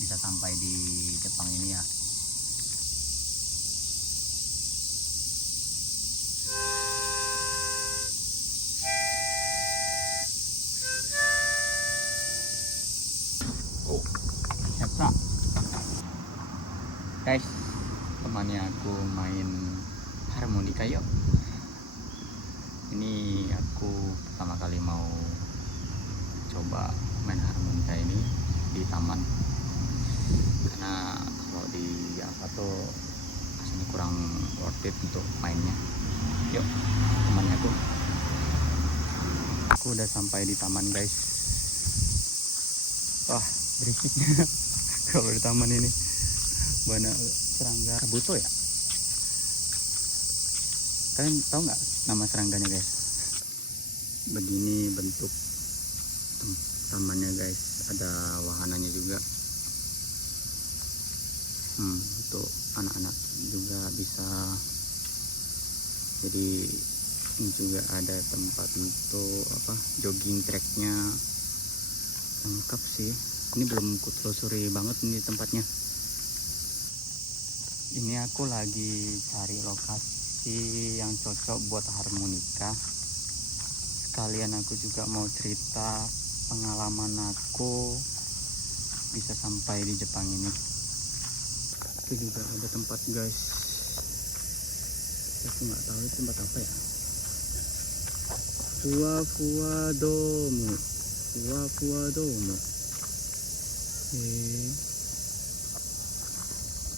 bisa sampai di Jepang ini ya. Siapa? Guys, temannya aku main harmonika yuk. Ini aku pertama kali mau coba main harmonika ini di taman, karena kalau di apa tuh rasanya kurang worth it untuk mainnya. Yuk, temannya aku udah sampai di taman guys. Wah, berisiknya kalau di taman ini banyak serangga kabuto ya. Kalian tahu nggak nama serangganya guys? Begini bentuk tamannya guys, ada wahananya juga. Untuk anak-anak juga bisa. Jadi ini juga ada tempat untuk apa, jogging tracknya, lengkap sih. Ini belum kutelusuri banget nih tempatnya. Ini aku lagi cari lokasi yang cocok buat harmonika. Sekalian aku juga mau cerita pengalaman aku bisa sampai di Jepang ini. Itu juga ada tempat guys, aku nggak tahu itu tempat apa ya. Fuwa domu.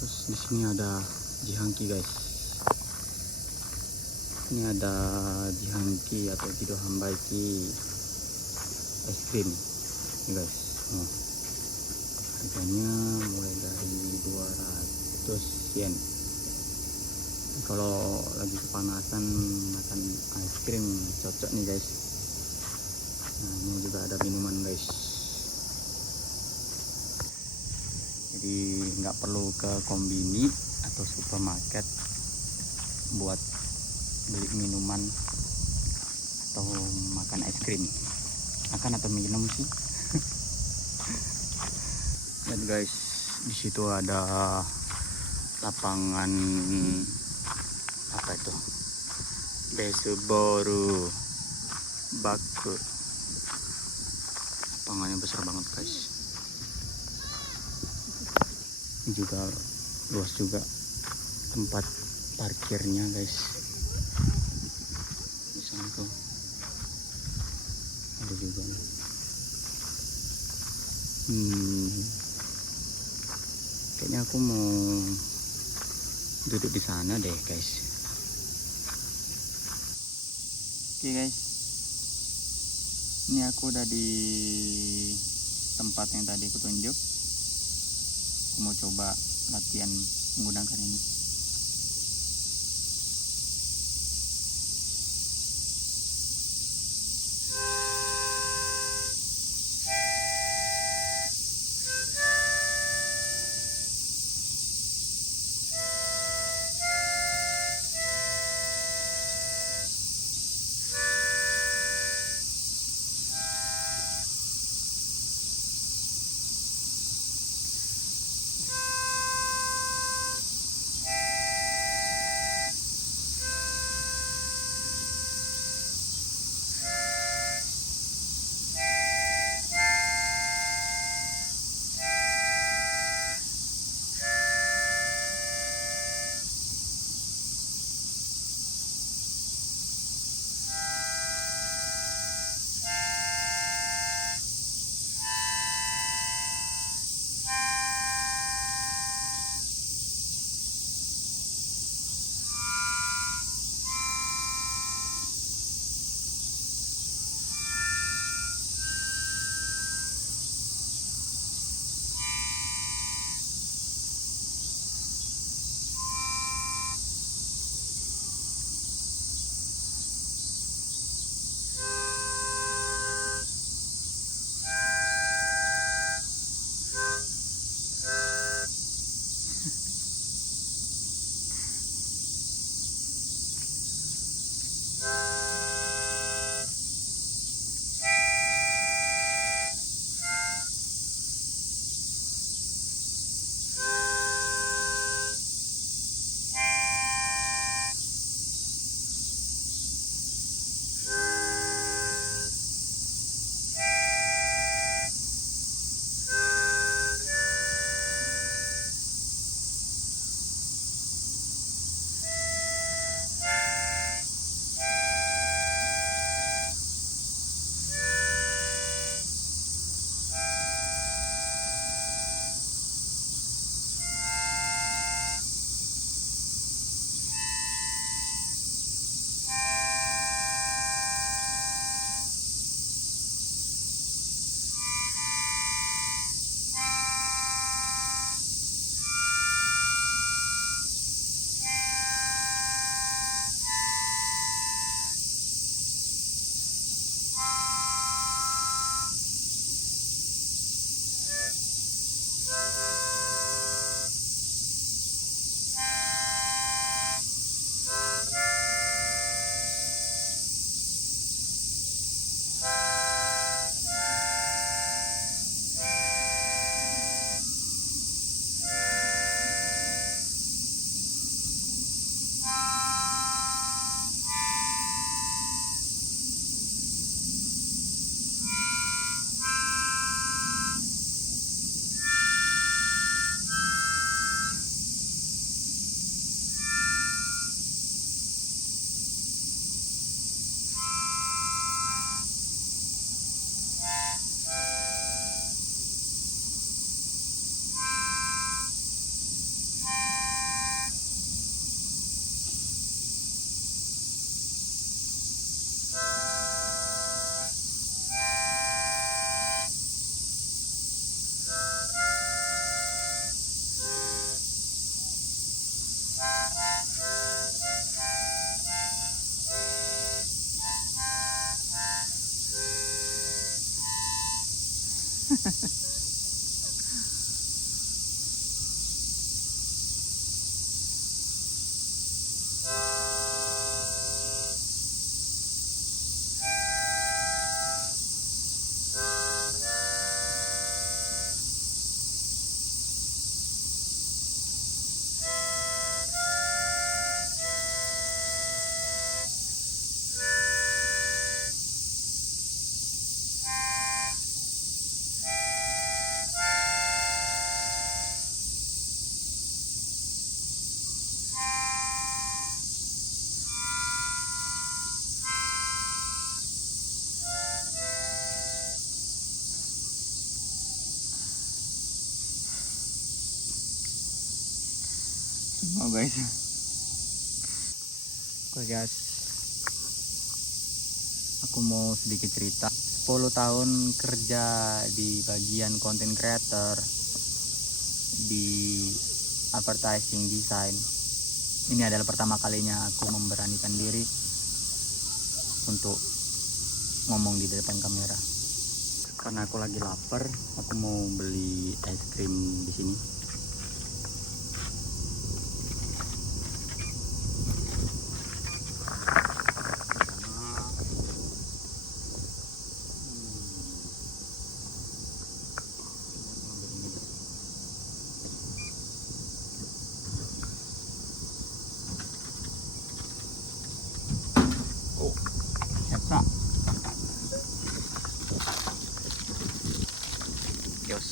Terus di sini ada jihangki guys. Ini ada jihangki atau jido hambaiki es krim ini guys. Harganya mulai dari 200 yen. Kalau lagi kepanasan makan es krim cocok nih guys. Nah, ini juga ada minuman guys. Jadi nggak perlu ke kombini atau supermarket buat beli minuman atau makan es krim. Makan atau minum sih. Dan guys, di situ ada lapangan apa itu? Baseball baku. Lapangannya besar banget guys. Ini juga luas juga tempat parkirnya guys. Di sana tuh ada juga. Kayaknya aku mau duduk di sana deh guys. Oke guys, ini aku udah di tempat yang tadi aku tunjuk. Aku mau coba latihan menggunakan ini. Oh guys, oke guys, aku mau sedikit cerita. 10 tahun kerja di bagian content creator, di advertising design. Ini adalah pertama kalinya aku memberanikan diri untuk ngomong di depan kamera. Karena aku lagi lapar, aku mau beli es krim di sini. Siap. Yos.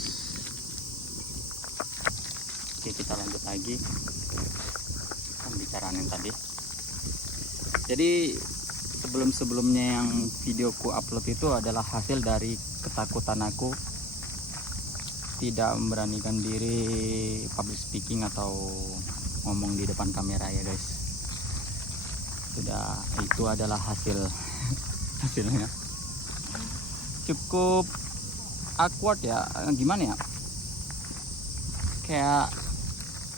Oke, kita lanjut lagi pembicaraan yang tadi. Jadi sebelumnya yang videoku upload itu adalah hasil dari ketakutan aku tidak memberanikan diri public speaking atau ngomong di depan kamera ya guys. Itu adalah hasilnya cukup awkward ya, gimana ya, kayak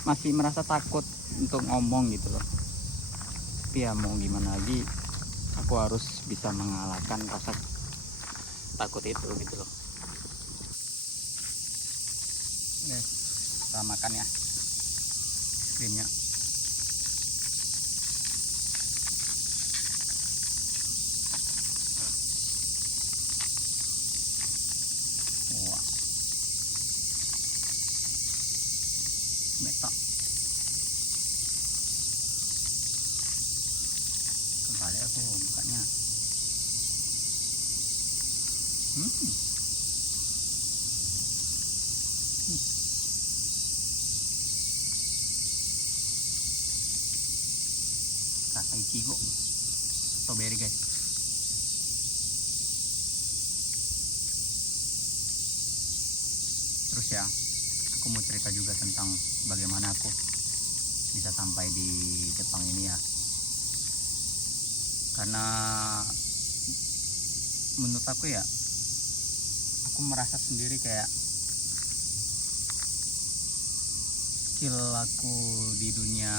masih merasa takut untuk ngomong gitu loh. Tapi ya mau gimana lagi, aku harus bisa mengalahkan rasa takut itu gitu loh. Guys, kita makan ya es krimnya. Meta kembali aku bukanya. Rasa ichigo strawberry guys. Terus ya, aku mau cerita juga tentang bagaimana aku bisa sampai di Jepang ini ya. Karena menurut aku ya, aku merasa sendiri kayak skill aku di dunia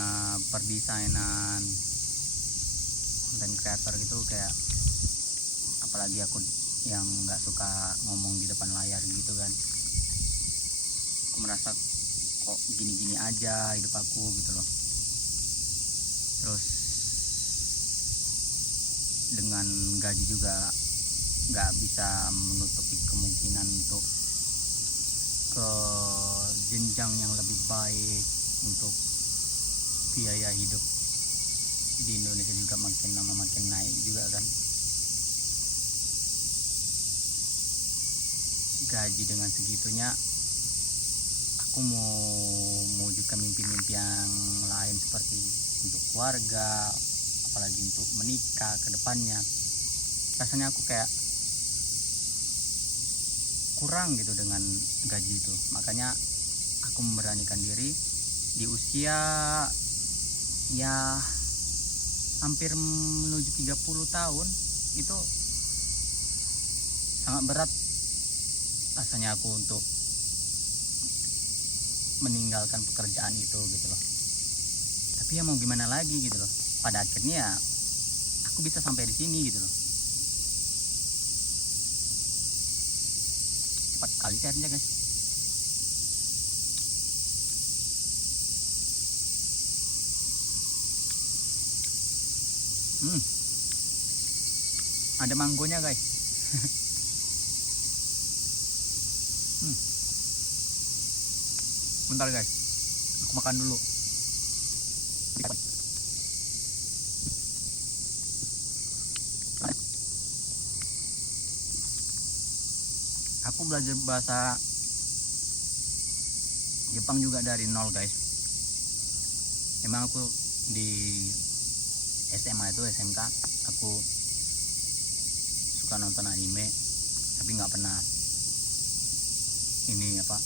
perdesainan content creator gitu, kayak apalagi aku yang nggak suka ngomong di depan layar gitu kan. Aku merasa kok gini-gini aja hidup aku gitu loh. Terus dengan gaji juga nggak bisa menutupi kemungkinan untuk ke jenjang yang lebih baik, untuk biaya hidup di Indonesia juga makin lama makin naik juga kan. Gaji dengan segitunya, aku mau mewujudkan mimpi-mimpi yang lain seperti untuk keluarga, apalagi untuk menikah ke depannya. Rasanya aku kayak kurang gitu dengan gaji itu. Makanya aku memberanikan diri di usia ya hampir menuju 30 tahun. Itu sangat berat rasanya aku untuk meninggalkan pekerjaan itu gitu loh. Tapi ya mau gimana lagi gitu loh. Pada akhirnya ya aku bisa sampai di sini gitu loh. 4 kali cairnya guys. Ada manggonya guys. Bentar guys, aku makan dulu. Aku belajar bahasa Jepang juga dari nol guys. Emang aku di SMA itu SMK aku suka nonton anime, tapi nggak pernah ini apa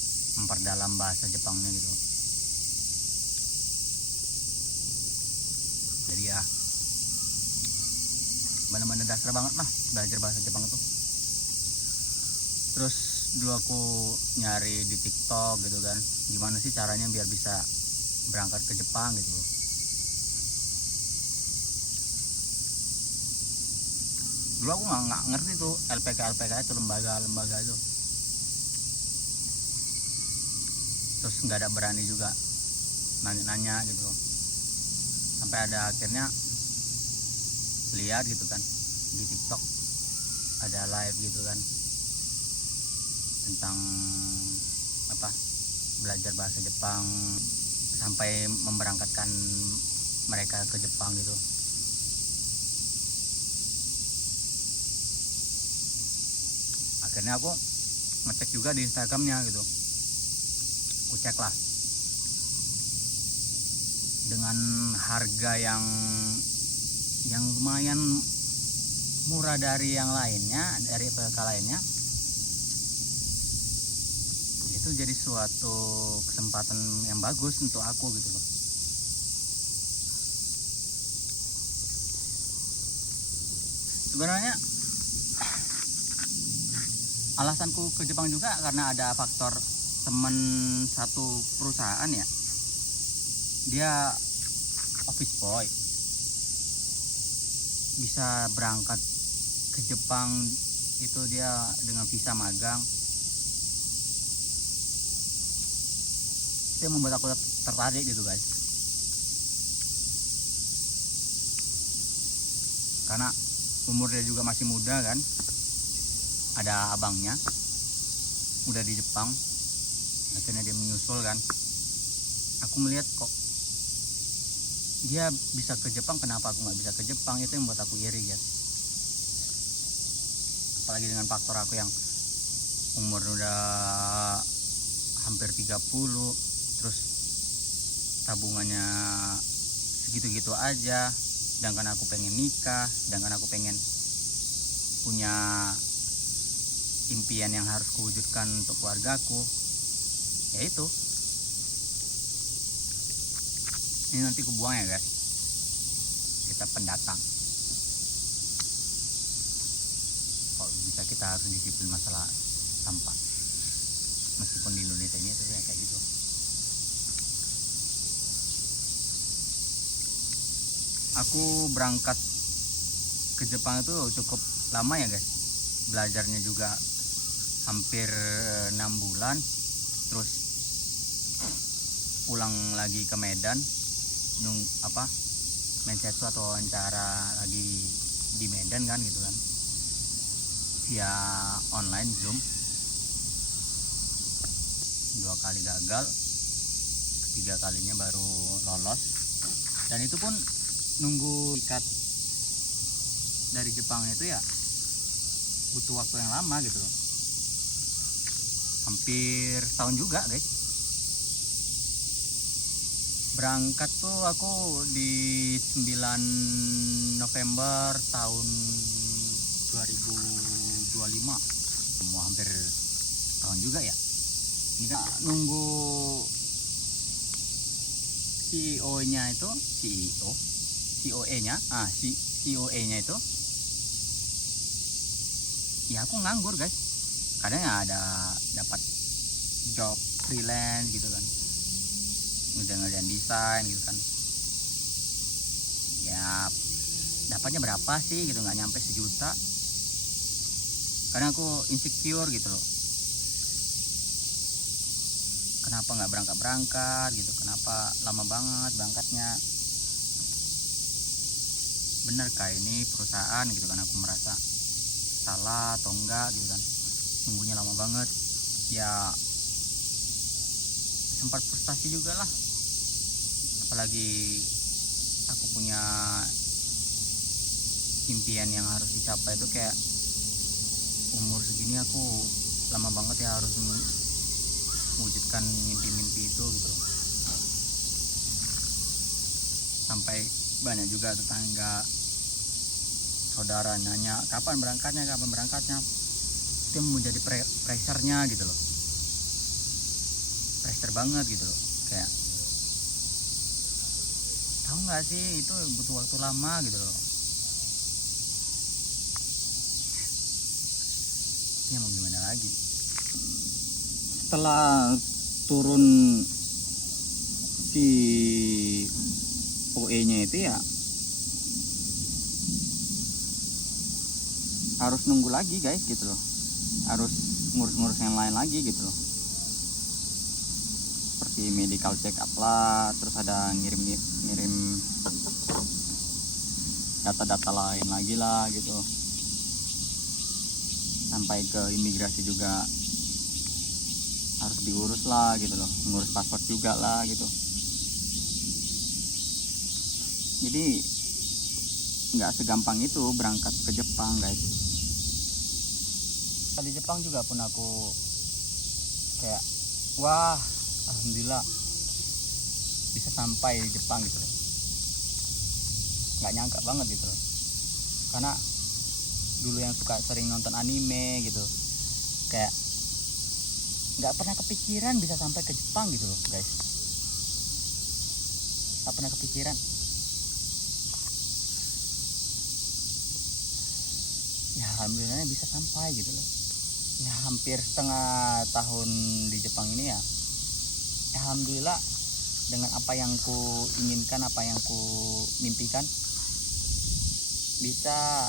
memperdalam bahasa Jepangnya gitu. Jadi ya benar-benar dasar banget lah belajar bahasa Jepang itu. Terus dulu aku nyari di TikTok gitu kan, gimana sih caranya biar bisa berangkat ke Jepang gitu. Dulu aku nggak ngerti tuh LPK itu lembaga itu. Terus nggak ada berani juga nanya gitu. Sampai ada akhirnya lihat gitu kan di TikTok ada live gitu kan tentang apa belajar bahasa Jepang sampai memberangkatkan mereka ke Jepang gitu. Akhirnya aku ngecek juga di Instagramnya gitu. Aku cek lah dengan harga yang lumayan murah dari yang lainnya, dari PK lainnya. Itu jadi suatu kesempatan yang bagus untuk aku gitu loh. Sebenarnya alasanku ke Jepang juga karena ada faktor temen satu perusahaan ya, dia office boy, bisa berangkat ke Jepang itu dia dengan visa magang. Itu yang membuat aku tertarik gitu guys, karena umurnya juga masih muda kan, ada abangnya udah di Jepang, akhirnya dia menyusul kan. Aku melihat kok dia bisa ke Jepang, kenapa aku nggak bisa ke Jepang. Itu yang membuat aku iri guys, apalagi dengan faktor aku yang umur udah hampir 30, terus tabungannya segitu-gitu aja, sedangkan aku pengen nikah, sedangkan aku pengen punya impian yang harus kuwujudkan untuk keluargaku. Yaitu ini nanti kubuang ya guys, kita pendatang kok bisa kita harus disiplin masalah sampah, meskipun di Indonesia ini itu kayak gitu. Aku berangkat ke Jepang itu cukup lama ya guys, belajarnya juga hampir 6 bulan, terus pulang lagi ke Medan, Mensetsu atau wawancara lagi di Medan kan gitu kan, via online Zoom. 2 kali gagal, ketiga kalinya baru lolos, dan itu pun nunggu tiket dari Jepang itu ya butuh waktu yang lama gitu loh, hampir setahun juga guys. Berangkat tuh aku di 9 November tahun 2025, mau hampir setahun juga ya. Ini kan nunggu CEO-nya itu, COE-nya itu, ya aku nganggur guys. Kadang ada dapat job freelance gitu kan, ngerjain desain gitu kan, ya dapatnya berapa sih gitu, nggak nyampe 1 juta. Kadang aku insecure gitu loh, kenapa nggak berangkat gitu, kenapa lama banget berangkatnya, benerkah ini perusahaan gitu kan. Aku merasa salah atau enggak gitu kan, nunggunya lama banget ya, sempat frustasi juga lah. Apalagi aku punya impian yang harus dicapai itu, kayak umur segini aku lama banget ya harus mewujudkan mimpi-mimpi itu gitu loh. Sampai banyak juga tetangga, saudara nanya kapan berangkatnya, itu menjadi pressure-nya gitu loh, pressure banget gitu loh. Kayak tahu nggak sih itu butuh waktu lama gitu loh. Ya mau gimana lagi. Setelah turun si OE-nya itu ya harus nunggu lagi guys gitu loh, harus ngurus-ngurus yang lain lagi gitu loh, seperti medical check up lah, terus ada ngirim data-data lain lagi lah gitu, sampai ke imigrasi juga harus diurus lah gitu loh, ngurus paspor juga lah gitu. Jadi nggak segampang itu berangkat ke Jepang guys. Di Jepang juga pun aku kayak wah alhamdulillah bisa sampai di Jepang gitu loh, nggak nyangka banget gitu loh. Karena dulu yang suka sering nonton anime gitu, kayak nggak pernah kepikiran bisa sampai ke Jepang gitu loh guys, nggak pernah kepikiran. Ya alhamdulillahnya bisa sampai gitu loh. Ya hampir setengah tahun di Jepang ini ya, alhamdulillah dengan apa yang ku inginkan, apa yang ku mimpikan, bisa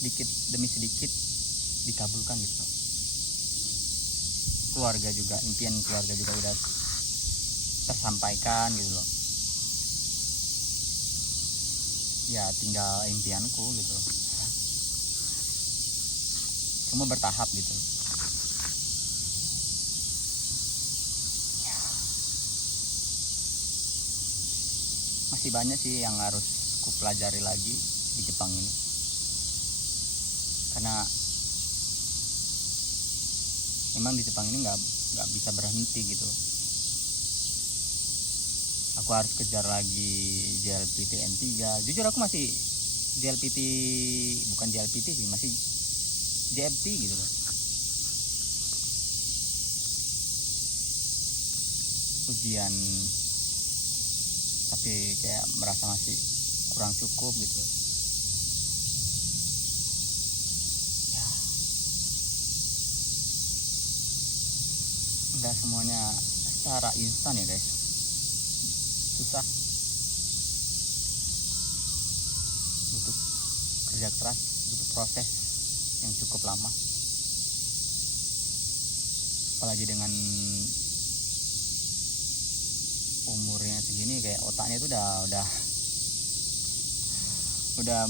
sedikit demi sedikit dikabulkan gitu loh. Keluarga juga, impian keluarga juga udah tersampaikan gitu loh. Ya tinggal impianku gitu loh, cuma bertahap gitu loh. Masih banyak sih yang harus ku pelajari lagi di Jepang ini, karena memang di Jepang ini nggak bisa berhenti gitu. Aku harus kejar lagi JLPT N3. Jujur aku masih JLPT, bukan JLPT sih, masih JFT gitu loh. Ujian tapi kayak merasa masih kurang cukup gitu loh. Ya nggak semuanya secara instan ya guys, susah, butuh kerja keras, butuh proses yang cukup lama. Apalagi dengan umurnya segini, kayak otaknya itu udah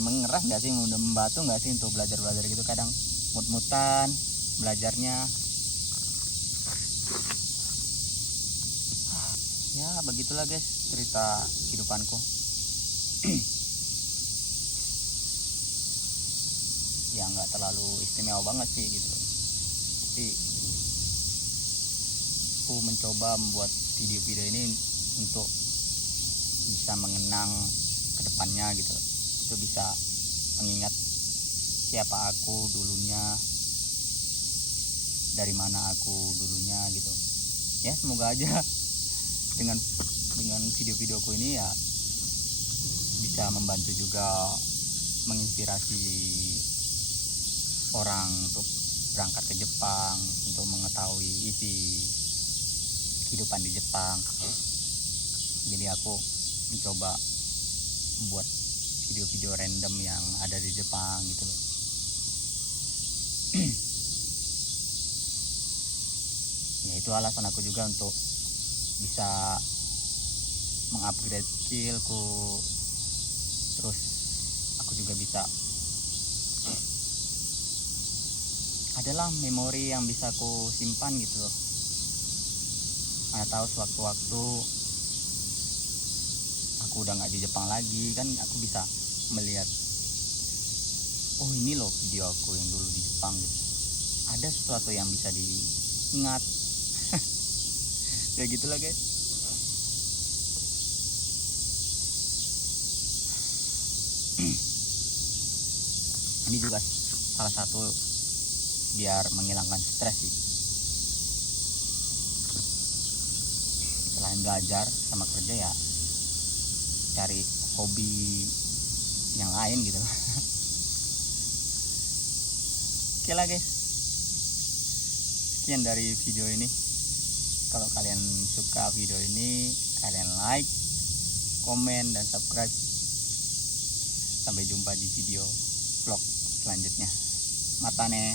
mengerah nggak sih, udah membatu nggak sih untuk belajar gitu. Kadang mut-mutan belajarnya. Ya begitulah guys cerita kehidupanku. Ya nggak terlalu istimewa banget sih gitu, tapi aku mencoba membuat video-video ini untuk bisa mengenang kedepannya gitu, itu bisa mengingat siapa aku dulunya, dari mana aku dulunya gitu. Ya semoga aja dengan video-videoku ini ya bisa membantu juga, menginspirasi orang untuk berangkat ke Jepang, untuk mengetahui isi kehidupan di Jepang. Jadi aku mencoba membuat video-video random yang ada di Jepang gitu loh. Ya itu alasan aku juga untuk bisa mengupgrade skillku, terus aku juga bisa adalah memori yang bisa aku simpan gitu loh. Mana tahu sewaktu-waktu aku udah nggak di Jepang lagi, kan aku bisa melihat, oh ini loh video aku yang dulu di Jepang gitu. Ada sesuatu yang bisa diingat. Ya gitulah guys. Ini juga salah satu biar menghilangkan stres sih. Selain belajar sama kerja ya cari hobi yang lain gitu. Oke lah guys, sekian dari video ini. Kalau kalian suka video ini, kalian like, komen, dan subscribe. Sampai jumpa di video vlog selanjutnya. Mata nih.